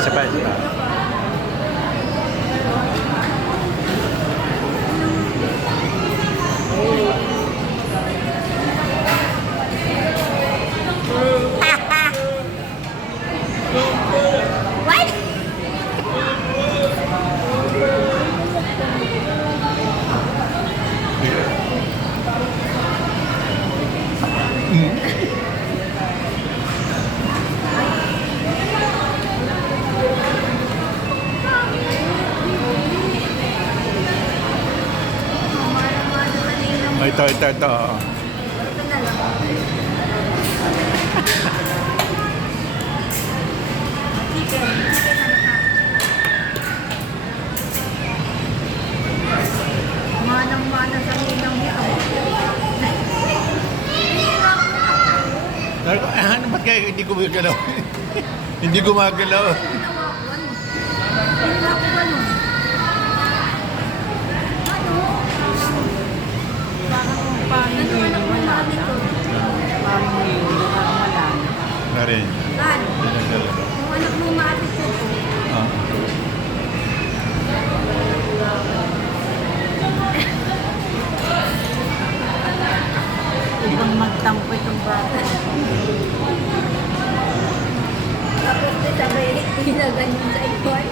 Isa pa, isa pa. What? Oh, ito. Oh. Manang-mana sa ninang niya. Sabi ko, ano ba't kaya hindi gumagalaw? Hindi gumagalaw. Na rin. Yung anak mo maapit ko. Ah. Ibang magtampo itong bata. Tapos sabay, pinaganyan sa ikon.